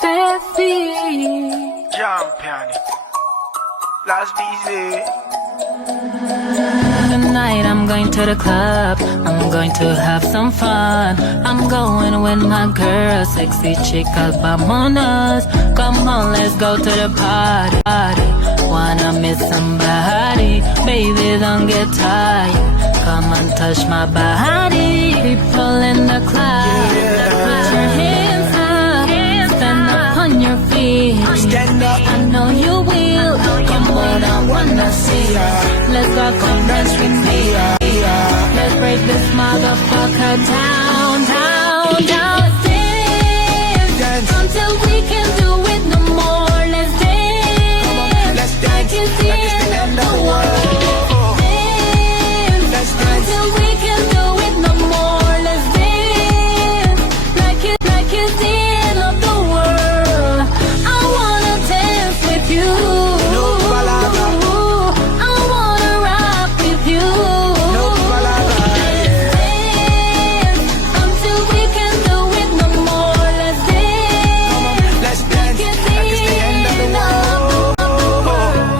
Steffi. Jump piano. Last busy. Tonight I'm going to the club, I'm going to have some fun. I'm going with my girl, sexy chica, vamonos. Come on, let's go to the party. Wanna meet somebody, baby, don't get tired. Come and touch my body. People in the club, put your hands up, stand up on your feet. Stand up. I know you will. Come on, I wanna see ya. Let's go, come dance with me. Let's break this motherfucker down, down, down. Dance until we can't do it no more. Let's dance, Let's dance. like it's the end of the world. Dance until we can't do it no more. Let's dance, like it's the end of the world. I wanna dance with you. No palabra. I wanna rock with you. No palabra. Dance until we can't do it no more. Let's dance. Let's dance. Like it's the end of the world.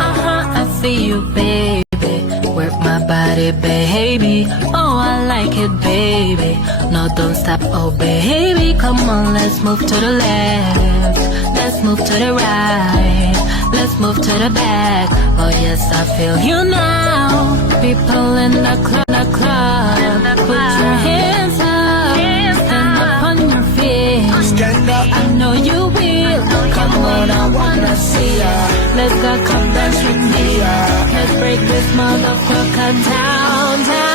I see you, baby. Work my body, baby. Oh, I like it, baby. No, don't stop, oh, baby. Come on, let's move to the left. Let's move to the right. Let's move to the back. Oh, yes, I feel you now. People in the club, put your hands up. Stand up on your feet. Stand up. I know you will. Come on, I wanna see ya. Let's go, come dance with me. Let's break this motherfucker down, down.